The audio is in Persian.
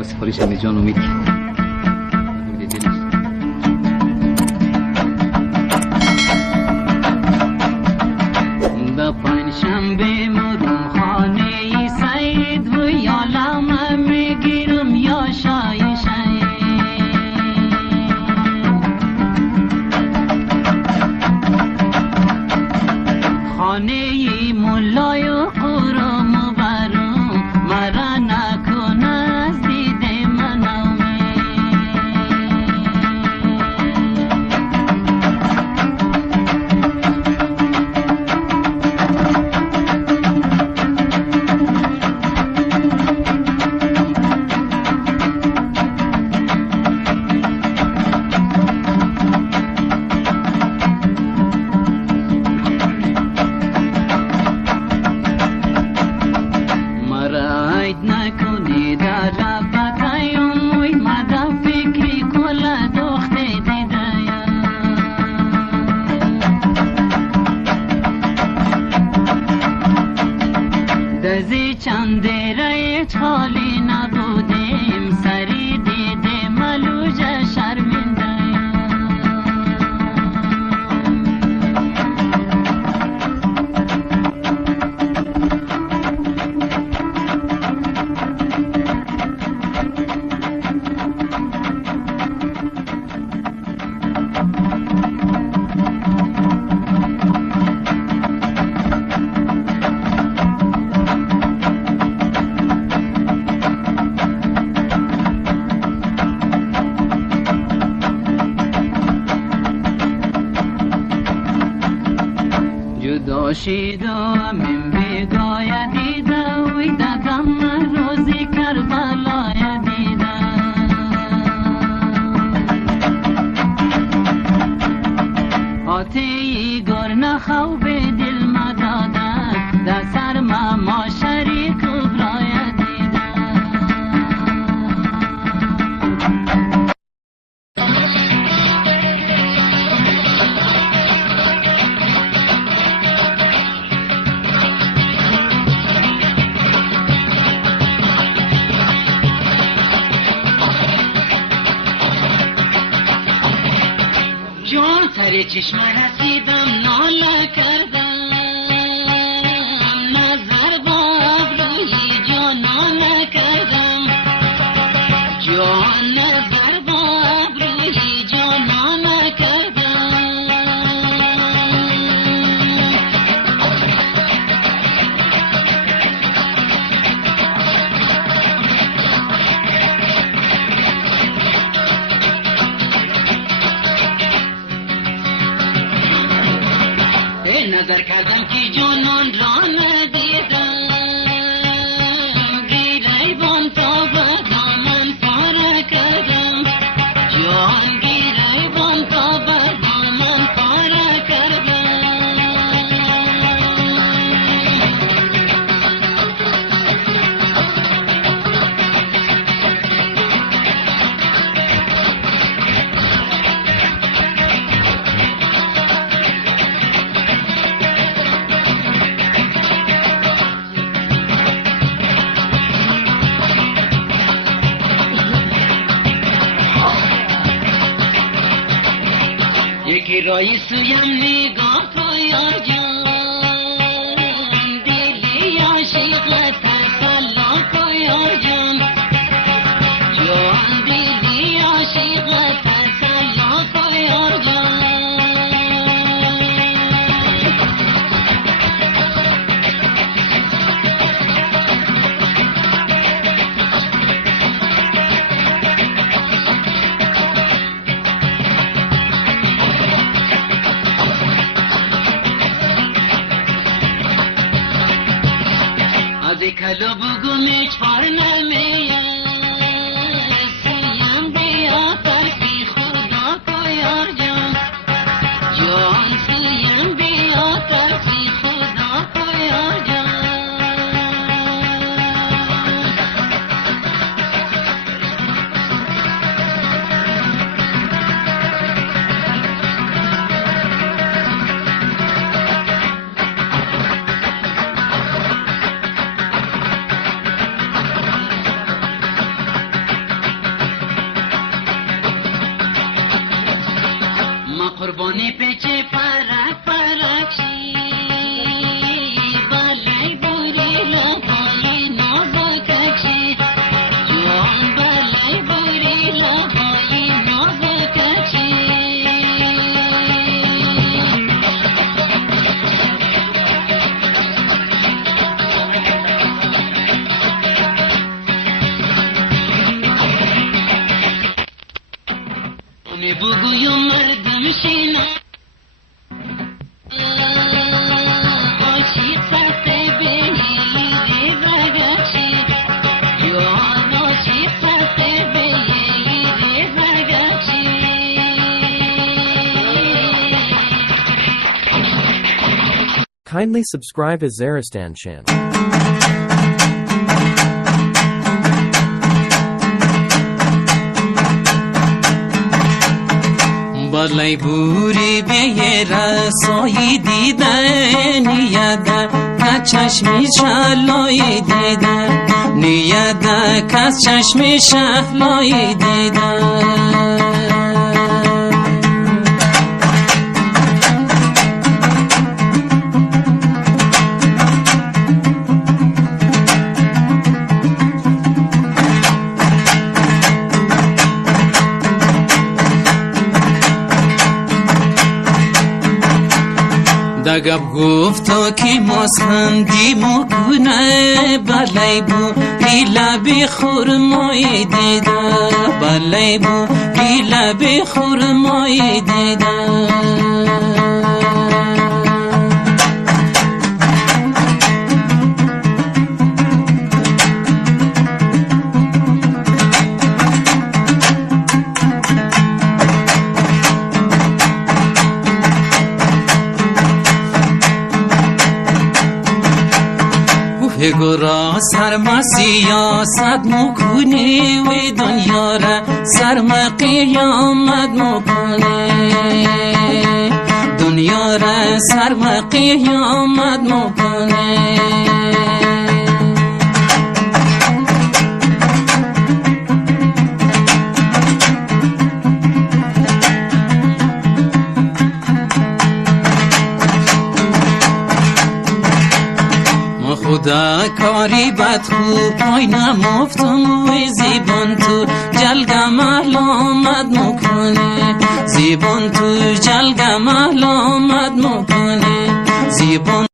بس پلیس همه جان امید با پنجشنبه مرم خانه سید و یالم میگیرم یا شایشه خانه مولای قرم برم مرا نکن از دیده منم دزی چند رایت حالی نبودیم سری دیده ملوج شرمنده شیدا من بگایا دیده وی دادم روزی کربلای دیده آتی گر نخو به دل مداده در سر ما شریک برای دیده جان سر چشم رسیدم ناله کردم نظر با ابروی جانانه کردم جان نظر با ابروی جانانه کردم نظر کردم که جانان را ندیدم گریبان تا به دامن پاره کردم جان گریبان تا به دامن پاره کردم یکی رای سویم نگاه تو یار جان دلی عاشق تسلا کو یار جان جان دلی عاشق تسلا کو یار جان کلو بگو میچ پار نمیه سیم بیا ترکی خدا کو یار جان جان سیم بیا ترکی خدا کو یار جان Kindly subscribe Azaristan channel. بالای بوری به رسایی دیدن نیاده که چشمی شلایی دیدن نیاده که چشمی شلایی دیدن دگب گفتو که مسخندی مکنه بلای بو لبی خورمایی دیده بلای بو لبی خورمایی دیده گورا سرما سیاست مکنی و دنیا را سرما قیامت مکنی دنیا را سرما قیامت مکنی خدا کاری بد خوب پای نمفتم و زیبان تو جلگم علامت مکنه زیبان تو جلگم علامت مکنه زیبان